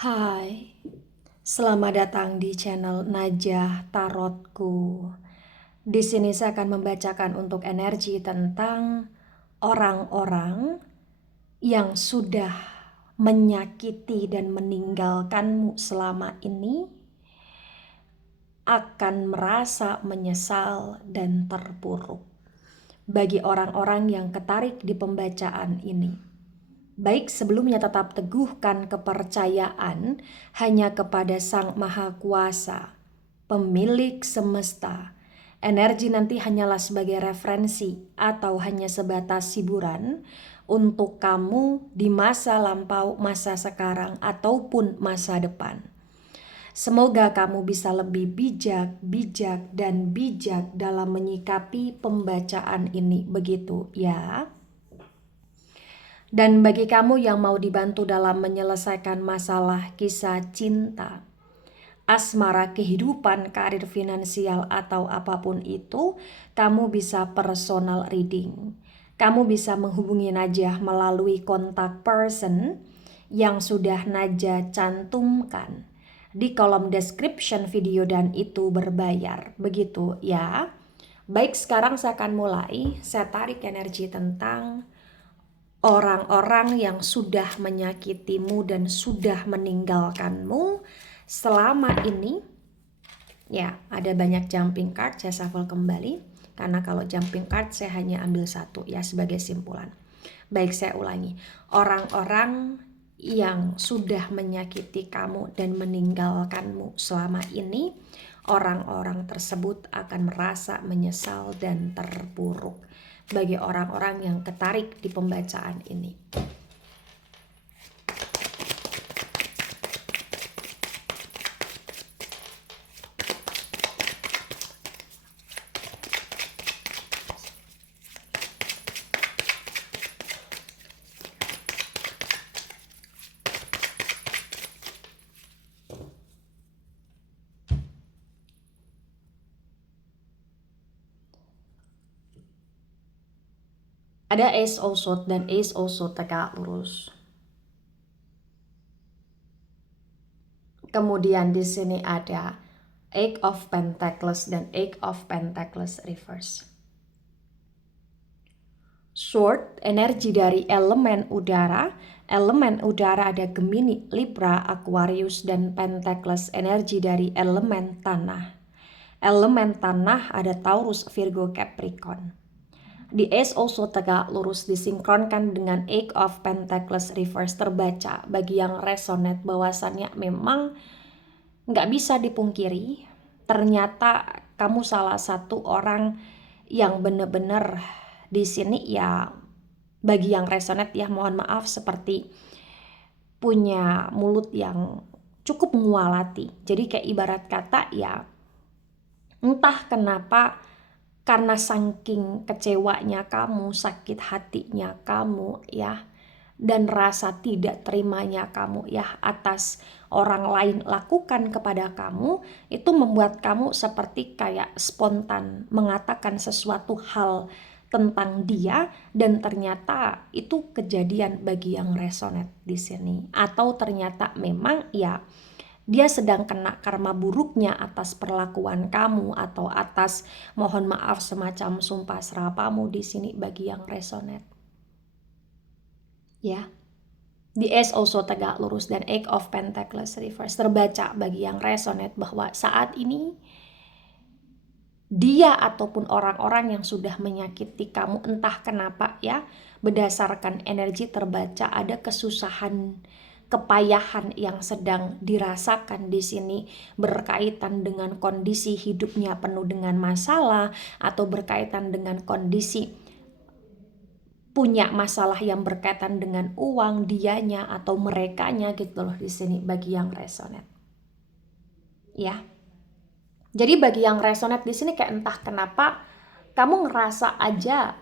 Hai, selamat datang di channel Najah Tarotku. Di sini saya akan membacakan untuk energi tentang orang-orang yang sudah menyakiti dan meninggalkanmu selama ini akan merasa menyesal dan terpuruk. Bagi orang-orang yang ketarik di pembacaan ini, baik sebelumnya tetap teguhkan kepercayaan hanya kepada Sang Maha Kuasa, pemilik semesta. Energi nanti hanyalah sebagai referensi atau hanya sebatas hiburan untuk kamu di masa lampau, masa sekarang, ataupun masa depan. Semoga kamu bisa lebih bijak dalam menyikapi pembacaan ini, begitu ya. Dan bagi kamu yang mau dibantu dalam menyelesaikan masalah kisah cinta, asmara, kehidupan, karir, finansial, atau apapun itu, kamu bisa personal reading. Kamu bisa menghubungi Najah melalui kontak person yang sudah Najah cantumkan di kolom description video dan itu berbayar. Begitu ya. Baik, sekarang saya akan mulai. Saya tarik energi tentang orang-orang yang sudah menyakitimu dan sudah meninggalkanmu selama ini. Ya, ada banyak jumping card, saya shuffle kembali. Karena kalau jumping card saya hanya ambil satu ya sebagai simpulan. Baik, saya ulangi. Orang-orang yang sudah menyakiti kamu dan meninggalkanmu selama ini, orang-orang tersebut akan merasa menyesal dan terpuruk. Bagi orang-orang yang ketarik di pembacaan ini. Ada Ace of Swords dan Ace of Swords tegak lurus. Kemudian di sini ada Eight of Pentacles dan Eight of Pentacles reverse. Sword, energi dari elemen udara. Elemen udara ada Gemini, Libra, Aquarius, dan Pentacles, energi dari elemen tanah. Elemen tanah ada Taurus, Virgo, Capricorn. Di Ace also tegak lurus disinkronkan dengan Eight of Pentacles reverse terbaca. Bagi yang resonate bahwasannya memang nggak bisa dipungkiri, ternyata kamu salah satu orang yang benar-benar di sini ya, bagi yang resonate ya mohon maaf, seperti punya mulut yang cukup mengualati. Jadi kayak ibarat kata ya, entah kenapa, karena saking kecewanya kamu, sakit hatinya kamu ya, dan rasa tidak terimanya kamu ya atas orang lain lakukan kepada kamu, itu membuat kamu seperti kayak spontan mengatakan sesuatu hal tentang dia, dan ternyata itu kejadian bagi yang resonate di sini. Atau ternyata memang ya dia sedang kena karma buruknya atas perlakuan kamu atau atas, mohon maaf, semacam sumpah serapamu di sini bagi yang resonate. Ya. The Ace also tegak lurus dan Eight of Pentacles reverse terbaca bagi yang resonate bahwa saat ini dia ataupun orang-orang yang sudah menyakiti kamu entah kenapa ya, berdasarkan energi terbaca ada kesusahan, kepayahan yang sedang dirasakan di sini berkaitan dengan kondisi hidupnya penuh dengan masalah atau berkaitan dengan kondisi punya masalah yang berkaitan dengan uang dianya atau merekanya gitu loh di sini bagi yang resonate. Ya. Jadi bagi yang resonate di sini kayak entah kenapa kamu ngerasa aja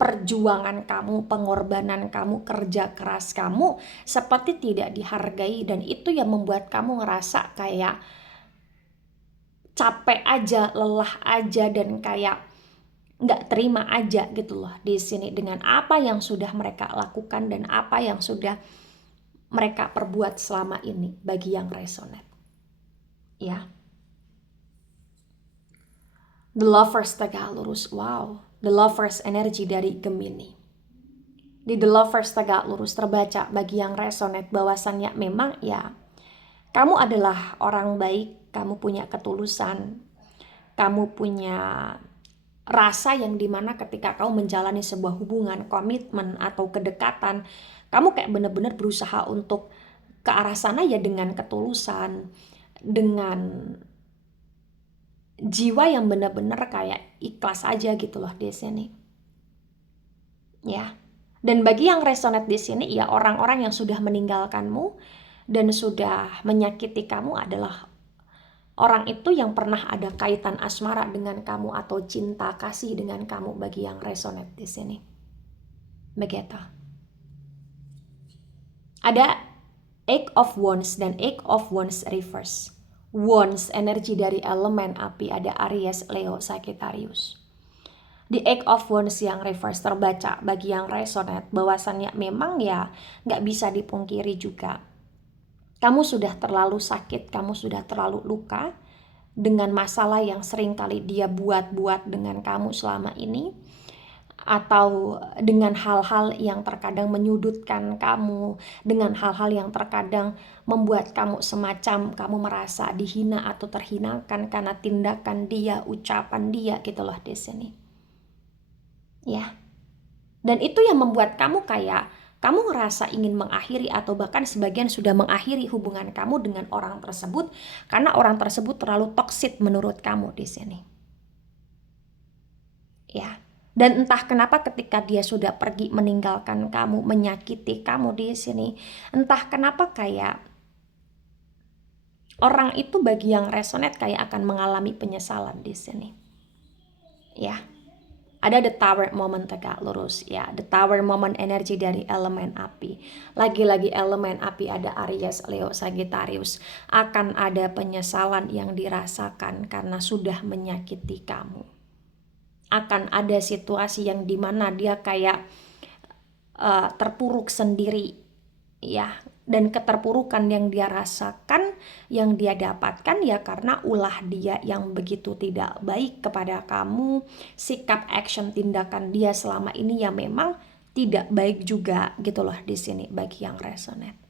perjuangan kamu, pengorbanan kamu, kerja keras kamu seperti tidak dihargai, dan itu yang membuat kamu ngerasa kayak capek aja, lelah aja, dan kayak nggak terima aja gitu loh di sini dengan apa yang sudah mereka lakukan dan apa yang sudah mereka perbuat selama ini bagi yang resonate. Ya. The Lovers tegak lurus. Wow. The Lovers energi dari Gemini. Di The Lovers tegak lurus terbaca bagi yang resonate bahwasannya memang ya kamu adalah orang baik, kamu punya ketulusan, kamu punya rasa yang dimana ketika kamu menjalani sebuah hubungan, komitmen, atau kedekatan, kamu kayak bener-bener berusaha untuk ke arah sana ya dengan ketulusan, dengan jiwa yang bener-bener kayak ikhlas aja gitu loh di sini. Ya. Dan bagi yang resonate di sini ya orang-orang yang sudah meninggalkanmu dan sudah menyakiti kamu adalah orang itu yang pernah ada kaitan asmara dengan kamu atau cinta kasih dengan kamu bagi yang resonate di sini. Begitu. Ada Eight of Wands dan Eight of Wands reverse. Wands energi dari elemen api, ada Aries, Leo, Sagittarius. Di Eight of Wands yang reverse terbaca bagi yang resonate bahwasannya memang ya gak bisa dipungkiri juga. Kamu sudah terlalu sakit, kamu sudah terlalu luka dengan masalah yang sering kali dia buat-buat dengan kamu selama ini, atau dengan hal-hal yang terkadang menyudutkan kamu, dengan hal-hal yang terkadang membuat kamu semacam kamu merasa dihina atau terhinakan karena tindakan dia, ucapan dia gitu loh di sini. Ya. Dan itu yang membuat kamu kayak kamu ngerasa ingin mengakhiri atau bahkan sebagian sudah mengakhiri hubungan kamu dengan orang tersebut karena orang tersebut terlalu toksik menurut kamu di sini. Ya. Dan entah kenapa ketika dia sudah pergi meninggalkan kamu, menyakiti kamu di sini, entah kenapa kayak orang itu bagi yang resonate kayak akan mengalami penyesalan di sini. Ya. Ada the tower moment tegak lurus ya, the tower moment energi dari elemen api. Lagi-lagi elemen api ada Aries, Leo, Sagittarius. Akan ada penyesalan yang dirasakan karena sudah menyakiti kamu. Akan ada situasi yang dimana dia kayak terpuruk sendiri ya. Dan keterpurukan yang dia rasakan, yang dia dapatkan ya karena ulah dia yang begitu tidak baik kepada kamu, sikap action tindakan dia selama ini ya memang tidak baik juga gitu loh di sini bagi yang resonate.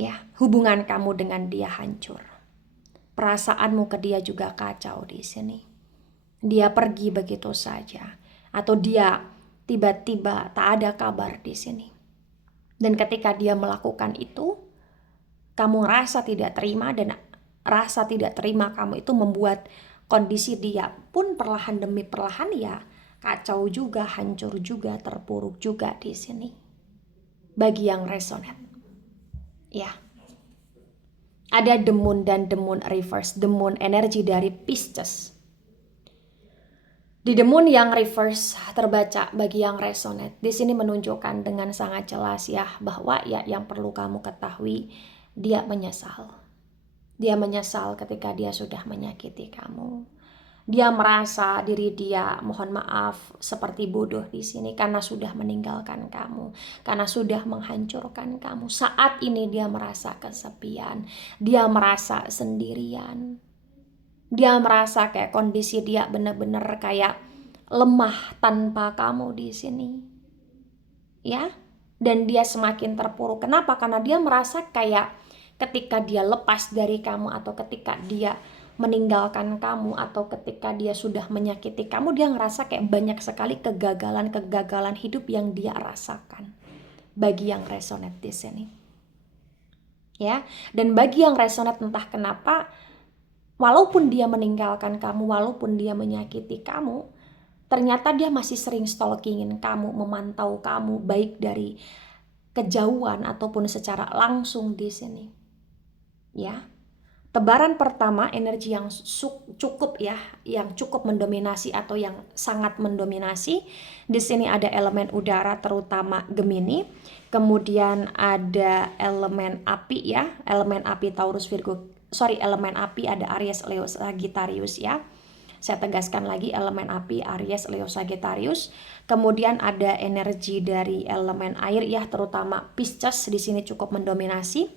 Ya, hubungan kamu dengan dia hancur. Perasaanmu ke dia juga kacau di sini. Dia pergi begitu saja atau dia tiba-tiba tak ada kabar di sini. Dan ketika dia melakukan itu, kamu rasa tidak terima dan rasa tidak terima kamu itu membuat kondisi dia pun perlahan demi perlahan ya kacau juga, hancur juga, terpuruk juga di sini. Bagi yang resonate. Ya. Ada the moon dan the moon reverse. The moon energi dari Pisces. Di the moon yang reverse terbaca bagi yang resonate. Di sini menunjukkan dengan sangat jelas ya bahwa ya yang perlu kamu ketahui dia menyesal. Dia menyesal ketika dia sudah menyakiti kamu. Dia merasa diri dia mohon maaf seperti bodoh di sini karena sudah meninggalkan kamu, karena sudah menghancurkan kamu. Saat ini dia merasa kesepian, dia merasa sendirian. Dia merasa kayak kondisi dia benar-benar kayak lemah tanpa kamu di sini. Ya. Dan dia semakin terpuruk. Kenapa? Karena dia merasa kayak ketika dia lepas dari kamu atau ketika dia meninggalkan kamu atau ketika dia sudah menyakiti kamu, dia ngerasa kayak banyak sekali kegagalan-kegagalan hidup yang dia rasakan. Bagi yang resonate di sini. Ya. Dan bagi yang resonate entah kenapa walaupun dia meninggalkan kamu, walaupun dia menyakiti kamu, ternyata dia masih sering stalkingin kamu, memantau kamu, baik dari kejauhan ataupun secara langsung di sini. Ya, tebaran pertama energi yang cukup ya, yang cukup mendominasi atau yang sangat mendominasi. Di sini ada elemen udara terutama Gemini, kemudian ada elemen api ya, elemen api Taurus Virgo. Elemen api ada Aries, Leo, Sagittarius ya. Saya tegaskan lagi, elemen api Aries, Leo, Sagittarius. Kemudian ada energi dari elemen air ya, terutama Pisces di sini cukup mendominasi.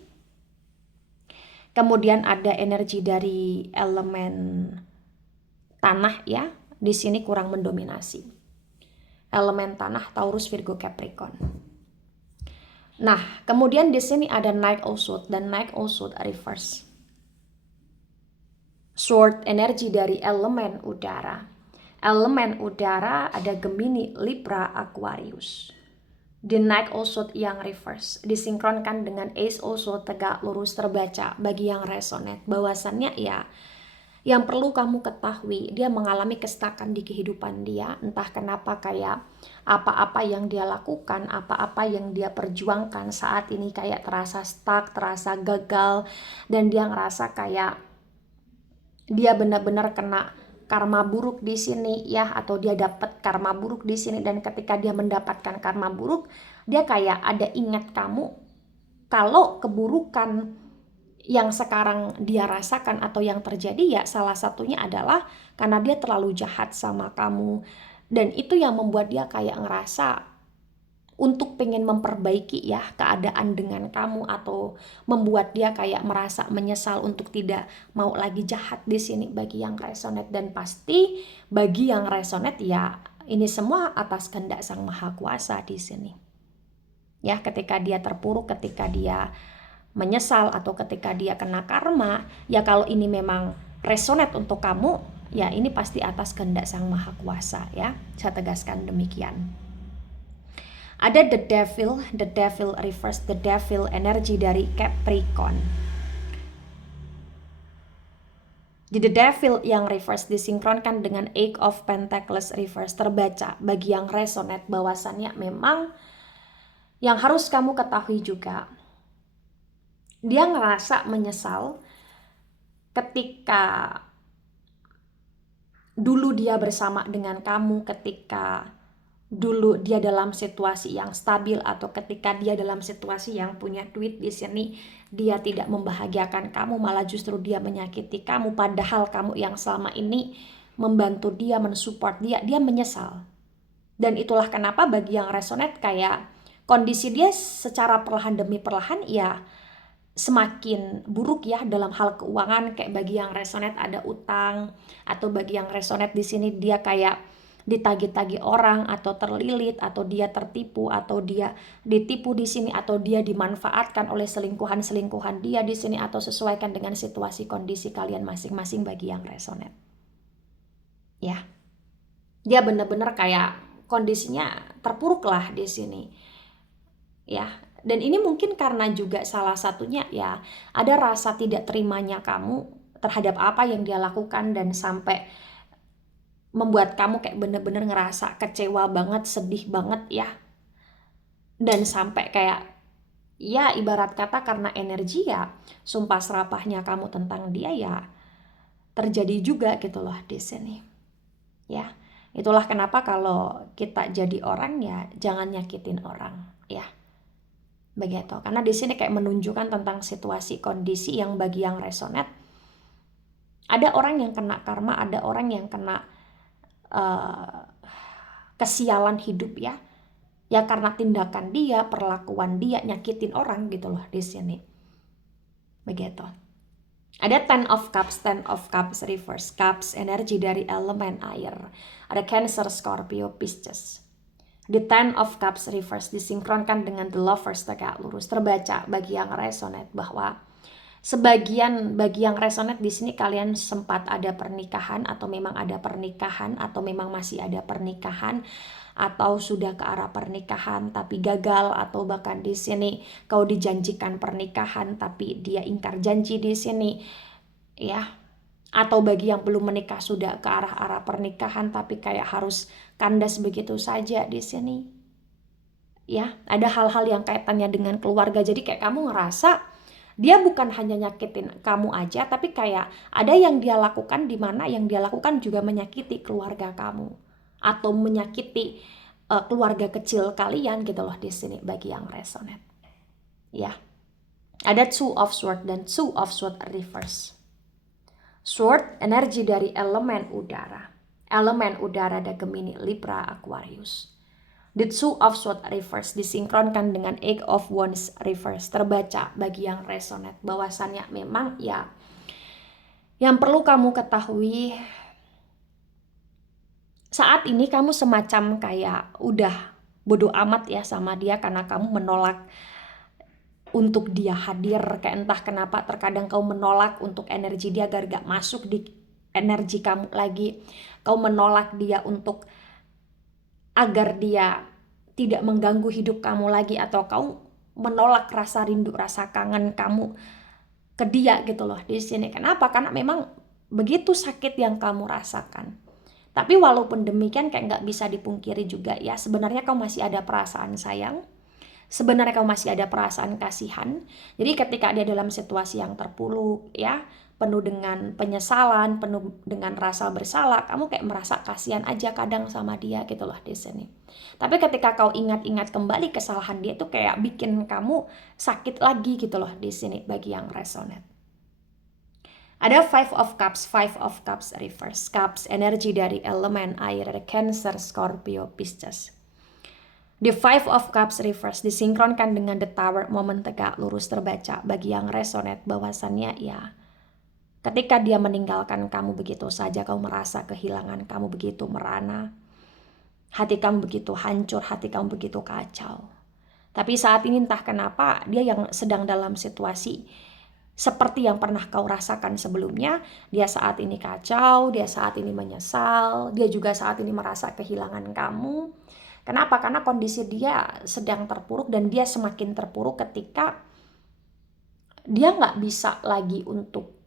Kemudian ada energi dari elemen tanah ya, di sini kurang mendominasi. Elemen tanah Taurus, Virgo, Capricorn. Nah, kemudian di sini ada Knight of Swords dan Knight of Swords reverse. Sword energi dari elemen udara. Elemen udara ada Gemini, Libra, Aquarius. The Knight of Swords yang reverse disinkronkan dengan Ace of Swords tegak lurus terbaca. Bagi yang resonate, bahwasannya ya, yang perlu kamu ketahui, dia mengalami kestakan di kehidupan dia. Entah kenapa, kayak apa-apa yang dia lakukan, apa-apa yang dia perjuangkan saat ini kayak terasa stuck, terasa gagal, dan dia ngerasa kayak dia benar-benar kena karma buruk di sini ya, atau dia dapat karma buruk di sini. Dan ketika dia mendapatkan karma buruk, dia kayak ada ingat kamu kalau keburukan yang sekarang dia rasakan atau yang terjadi ya salah satunya adalah karena dia terlalu jahat sama kamu. Dan itu yang membuat dia kayak ngerasa untuk pengen memperbaiki ya keadaan dengan kamu, atau membuat dia kayak merasa menyesal untuk tidak mau lagi jahat di sini bagi yang resonate. Dan pasti bagi yang resonate ya, ini semua atas kehendak Sang Maha Kuasa di sini. Ya, ketika dia terpuruk, ketika dia menyesal, atau ketika dia kena karma, ya kalau ini memang resonate untuk kamu, ya ini pasti atas kehendak Sang Maha Kuasa ya. Saya tegaskan demikian. Ada the devil reverse, the devil energi dari Capricorn. The devil yang reverse disinkronkan dengan Eight of Pentacles reverse terbaca. Bagi yang resonate, bahwasannya memang yang harus kamu ketahui juga, dia ngerasa menyesal ketika dulu dia bersama dengan kamu, ketika dulu dia dalam situasi yang stabil, atau ketika dia dalam situasi yang punya duit di sini, dia tidak membahagiakan kamu, malah justru dia menyakiti kamu, padahal kamu yang selama ini membantu dia, mensupport dia, dia menyesal. Dan itulah kenapa bagi yang resonate kayak kondisi dia secara perlahan demi perlahan ya semakin buruk ya dalam hal keuangan. Kayak bagi yang resonate ada utang, atau bagi yang resonate di sini dia kayak ditagih-tagih orang, atau terlilit, atau dia tertipu, atau dia ditipu di sini, atau dia dimanfaatkan oleh selingkuhan dia di sini, atau sesuaikan dengan situasi kondisi kalian masing-masing bagi yang resonate. Ya. Dia benar-benar kayak kondisinya terpuruk lah di sini. Ya. Dan ini mungkin karena juga salah satunya ya ada rasa tidak terimanya kamu terhadap apa yang dia lakukan, dan sampai membuat kamu kayak bener-bener ngerasa kecewa banget, sedih banget ya. Dan sampai kayak ya ibarat kata karena energi ya sumpah serapahnya kamu tentang dia ya terjadi juga gitu loh di sini. Ya, itulah kenapa kalau kita jadi orang ya jangan nyakitin orang ya. Begitu. Karena di sini kayak menunjukkan tentang situasi kondisi yang bagi yang resonate ada orang yang kena karma, ada orang yang kena kesialan hidup ya karena tindakan dia, perlakuan dia nyakitin orang gitu loh di sini. Begitu. Ada Ten of Cups reverse, Cups energi dari elemen air. Ada Cancer, Scorpio, Pisces. The Ten of Cups reverse disinkronkan dengan The Lovers tegak lurus terbaca. Bagi yang resonate bahwa sebagian bagi yang resonate di sini kalian sempat ada pernikahan, atau memang ada pernikahan, atau memang masih ada pernikahan, atau sudah ke arah pernikahan tapi gagal, atau bahkan di sini kau dijanjikan pernikahan tapi dia ingkar janji di sini ya. Atau bagi yang belum menikah sudah ke arah pernikahan tapi kayak harus kandas begitu saja di sini. Ya, ada hal-hal yang kaitannya dengan keluarga. Jadi kayak kamu ngerasa dia bukan hanya nyakitin kamu aja, tapi kayak ada yang dia lakukan di mana yang dia lakukan juga menyakiti keluarga kamu, atau menyakiti keluarga kecil kalian gitu loh di sini bagi yang resonate. Ya. Ada Two of Swords dan Two of Swords reverse. Sword, energi dari elemen udara. Elemen udara ada Gemini, Libra, Aquarius. The Two of Swords reverse disinkronkan dengan Eight of Wands reverse. Terbaca bagi yang resonate bahwasannya memang ya yang perlu kamu ketahui saat ini kamu semacam kayak udah bodoh amat ya sama dia karena kamu menolak untuk dia hadir, kayak entah kenapa terkadang kau menolak untuk energi dia agar gak masuk di energi kamu lagi. Kau menolak dia untuk agar dia tidak mengganggu hidup kamu lagi, atau kau menolak rasa rindu, rasa kangen kamu ke dia gitu loh di sini. Kenapa? Karena memang begitu sakit yang kamu rasakan. Tapi walaupun demikian kayak nggak bisa dipungkiri juga ya, sebenarnya kau masih ada perasaan sayang, sebenarnya kamu masih ada perasaan kasihan. Jadi ketika dia dalam situasi yang terpuruk ya, penuh dengan penyesalan, penuh dengan rasa bersalah, kamu kayak merasa kasihan aja kadang sama dia gitu loh di sini. Tapi ketika kau ingat-ingat kembali kesalahan dia, itu kayak bikin kamu sakit lagi gitu loh di sini bagi yang resonate. Ada Five of Cups reverse. Cups energi dari elemen air, ada Cancer, Scorpio, Pisces. The Five of Cups reverse disinkronkan dengan The Tower, momen tegak lurus. Terbaca bagi yang resonate bahwasannya ya, ketika dia meninggalkan kamu begitu saja, kamu merasa kehilangan, kamu begitu merana, hati kamu begitu hancur, hati kamu begitu kacau. Tapi saat ini entah kenapa dia yang sedang dalam situasi seperti yang pernah kau rasakan sebelumnya. Dia saat ini kacau, dia saat ini menyesal, dia juga saat ini merasa kehilangan kamu. Kenapa? Karena kondisi dia sedang terpuruk, dan dia semakin terpuruk ketika dia nggak bisa lagi untuk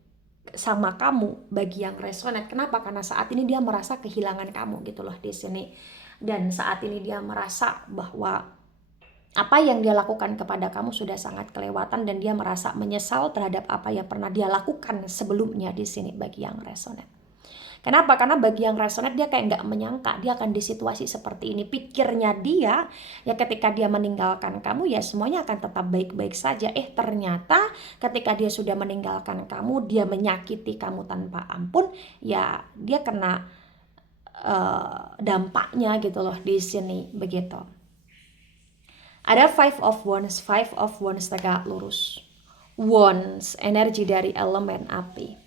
sama kamu bagi yang resonate. Kenapa? Karena saat ini dia merasa kehilangan kamu gitu loh di sini. Dan saat ini dia merasa bahwa apa yang dia lakukan kepada kamu sudah sangat kelewatan, dan dia merasa menyesal terhadap apa yang pernah dia lakukan sebelumnya di sini bagi yang resonate. Kenapa? Karena bagi yang resonate dia kayak nggak menyangka dia akan di situasi seperti ini. Pikirnya dia ya ketika dia meninggalkan kamu ya semuanya akan tetap baik-baik saja. Ternyata ketika dia sudah meninggalkan kamu, dia menyakiti kamu tanpa ampun. Ya dia kena dampaknya gitu loh di sini begitu. Ada Five of Wands tegak lurus. Wands energi dari elemen api.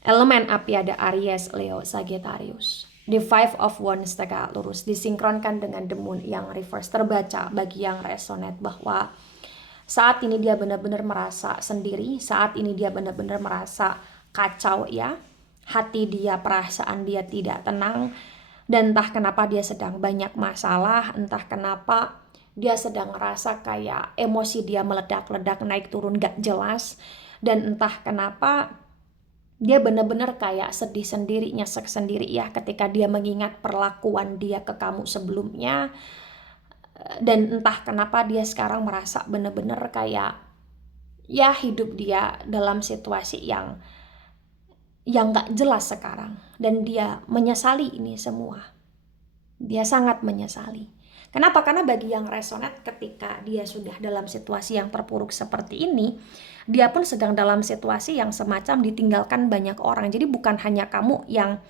Elemen api ada Aries, Leo, Sagittarius. The Five of Wands tegak lurus disinkronkan dengan The Moon yang reverse. Terbaca bagi yang resonate bahwa saat ini dia benar-benar merasa sendiri, saat ini dia benar-benar merasa kacau ya. Hati dia, perasaan dia tidak tenang, dan entah kenapa dia sedang banyak masalah, entah kenapa dia sedang ngerasa kayak emosi dia meledak-ledak, naik turun gak jelas, dan entah kenapa dia benar-benar kayak sedih sendiri, nyesek sendiri ya ketika dia mengingat perlakuan dia ke kamu sebelumnya. Dan entah kenapa dia sekarang merasa benar-benar kayak ya hidup dia dalam situasi yang gak jelas sekarang. Dan dia menyesali ini semua. Dia sangat menyesali. Kenapa? Karena bagi yang resonate ketika dia sudah dalam situasi yang terpuruk seperti ini, dia pun sedang dalam situasi yang semacam ditinggalkan banyak orang. Jadi bukan hanya kamu yang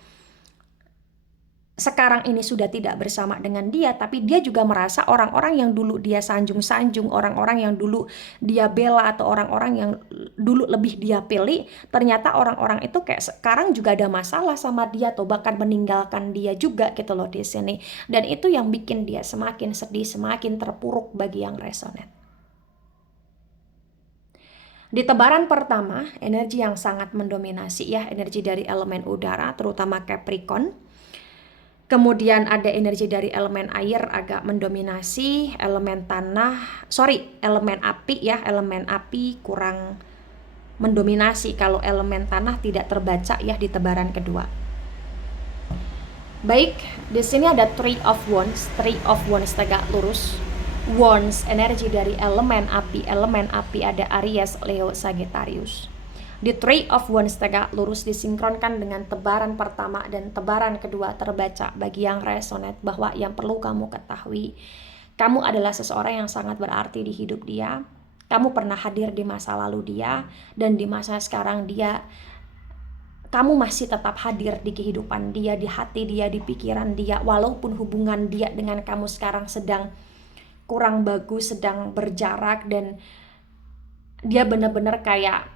sekarang ini sudah tidak bersama dengan dia, tapi dia juga merasa orang-orang yang dulu dia sanjung-sanjung, orang-orang yang dulu dia bela, atau orang-orang yang dulu lebih dia pilih, ternyata orang-orang itu kayak sekarang juga ada masalah sama dia, atau bahkan meninggalkan dia juga gitu loh di sini. Dan itu yang bikin dia semakin sedih, semakin terpuruk bagi yang resonate. Di tebaran pertama, energi yang sangat mendominasi ya, energi dari elemen udara, terutama Capricorn. Kemudian ada energi dari elemen air agak mendominasi, elemen elemen api ya, elemen api kurang mendominasi, kalau elemen tanah tidak terbaca ya di tebaran kedua. Baik, di sini ada Three of Wands tegak lurus. Wands energi dari elemen api ada Aries, Leo, Sagittarius. The Three of Wands tegak lurus disinkronkan dengan tebaran pertama dan tebaran kedua. Terbaca bagi yang resonate bahwa yang perlu kamu ketahui, kamu adalah seseorang yang sangat berarti di hidup dia. Kamu pernah hadir di masa lalu dia, dan di masa sekarang dia kamu masih tetap hadir di kehidupan dia, di hati dia, di pikiran dia, walaupun hubungan dia dengan kamu sekarang sedang kurang bagus, sedang berjarak, dan dia benar-benar kayak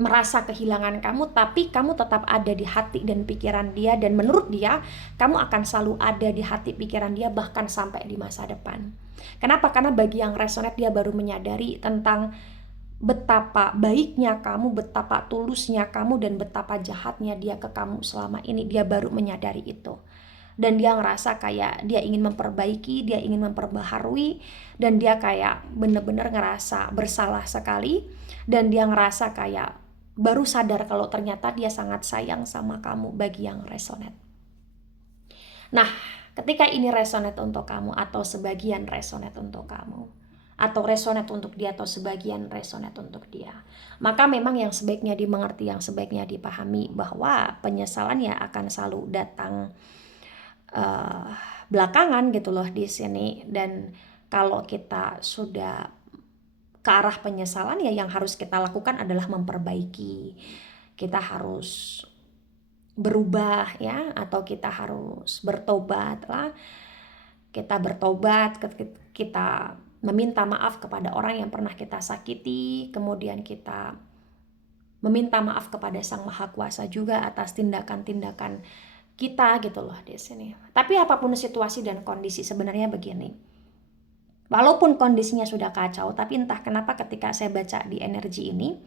merasa kehilangan kamu, tapi kamu tetap ada di hati dan pikiran dia, dan menurut dia kamu akan selalu ada di hati pikiran dia bahkan sampai di masa depan. Kenapa? Karena bagi yang resonate, dia baru menyadari tentang betapa baiknya kamu, betapa tulusnya kamu, dan betapa jahatnya dia ke kamu selama ini. Dia baru menyadari itu. Dan dia ngerasa kayak dia ingin memperbaiki, dia ingin memperbaharui, dan dia kayak bener-bener ngerasa bersalah sekali. Dan dia ngerasa kayak baru sadar kalau ternyata dia sangat sayang sama kamu, bagi yang resonate. Nah, ketika ini resonate untuk kamu, atau sebagian resonate untuk kamu, atau resonate untuk dia, atau sebagian resonate untuk dia, maka memang yang sebaiknya dimengerti, yang sebaiknya dipahami, bahwa penyesalan ya akan selalu datang belakangan gitu loh di sini. Dan kalau kita sudah ke arah penyesalan, ya yang harus kita lakukan adalah memperbaiki. Kita harus berubah ya, atau kita harus bertobat lah. Kita bertobat, kita meminta maaf kepada orang yang pernah kita sakiti, kemudian kita meminta maaf kepada Sang Maha Kuasa juga atas tindakan-tindakan kita gitu loh di sini. Tapi apapun situasi dan kondisi, sebenarnya begini. Walaupun kondisinya sudah kacau, tapi entah kenapa ketika saya baca di energi ini,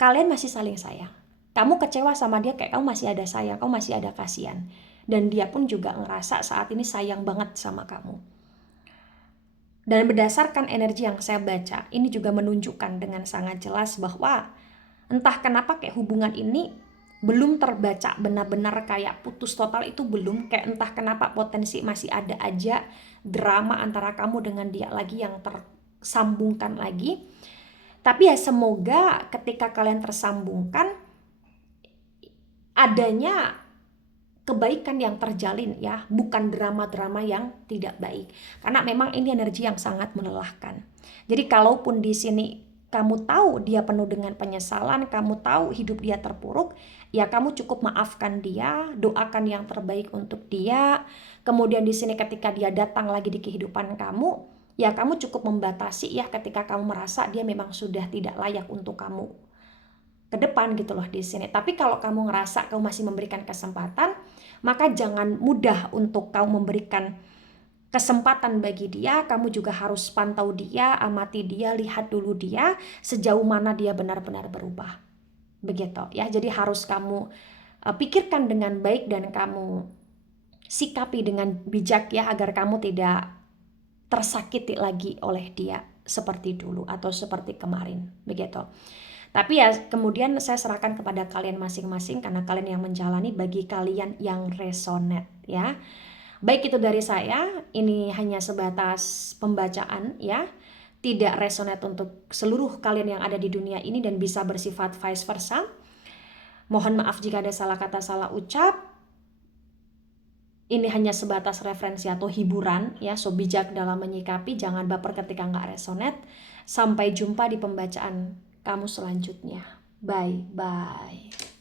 kalian masih saling sayang. Kamu kecewa sama dia, kayak kamu masih ada sayang, kamu masih ada kasihan. Dan dia pun juga ngerasa saat ini sayang banget sama kamu. Dan berdasarkan energi yang saya baca, ini juga menunjukkan dengan sangat jelas bahwa entah kenapa kayak hubungan ini belum terbaca benar-benar kayak putus total, itu belum. Kayak entah kenapa potensi masih ada aja drama antara kamu dengan dia lagi yang tersambungkan lagi. Tapi ya semoga ketika kalian tersambungkan, adanya kebaikan yang terjalin ya, bukan drama-drama yang tidak baik. Karena memang ini energi yang sangat melelahkan. Jadi kalaupun di sini kamu tahu dia penuh dengan penyesalan, kamu tahu hidup dia terpuruk, ya kamu cukup maafkan dia, doakan yang terbaik untuk dia. Kemudian di sini ketika dia datang lagi di kehidupan kamu, ya kamu cukup membatasi ya ketika kamu merasa dia memang sudah tidak layak untuk kamu ke depan gitu loh di sini. Tapi kalau kamu ngerasa kamu masih memberikan kesempatan, maka jangan mudah untuk kamu memberikan kesempatan bagi dia. Kamu juga harus pantau dia, amati dia, lihat dulu dia sejauh mana dia benar-benar berubah. Begitu ya. Jadi harus kamu pikirkan dengan baik dan kamu sikapi dengan bijak ya, agar kamu tidak tersakiti lagi oleh dia seperti dulu atau seperti kemarin. Begitu. Tapi ya kemudian saya serahkan kepada kalian masing-masing, karena kalian yang menjalani, bagi kalian yang resonate ya. Baik itu dari saya, ini hanya sebatas pembacaan ya. Tidak resonate untuk seluruh kalian yang ada di dunia ini dan bisa bersifat vice versa. Mohon maaf jika ada salah kata, salah ucap. Ini hanya sebatas referensi atau hiburan ya, so bijak dalam menyikapi, jangan baper ketika nggak resonate. Sampai jumpa di pembacaan kamu selanjutnya. Bye-bye.